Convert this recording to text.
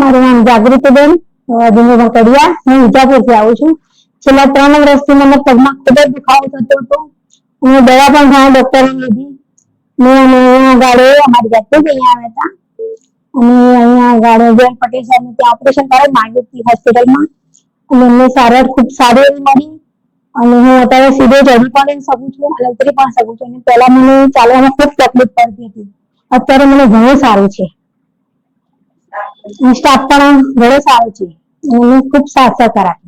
મારું નામ જાગૃતિબેન દિનેશભાઈ કડિયા. હું વિજાપુરથી આવું છું. છેલ્લા 3 વર્ષથી મને પગમાં ખૂબ જ દુખાવો થતો હતો. હું દવા પણ ઘણા ડોક્ટરોને લીધી. મેં અહીંયા ગાડે અમારી જાતે જ અહીંયા આવ્યા હતા અને અહીંયા ગાડે જયંત પટેલ સાહેબને ત્યાં ઓપરેશન કરાવી માંગી હોસ્પિટલમાં અને એમને સારવાર ખૂબ સારી એવી મળી અને હું અત્યારે સીધે ચડી પણ શકું છું અને ઉતરી પણ શકું છું. અને પહેલા મને ચાલવામાં ખૂબ તકલીફ પડતી હતી. અત્યારે મને ઘણું સારું છે. સ્ટાફ પણ ઘણો સારો છે અને ખૂબ સાથ સહકાર આપે.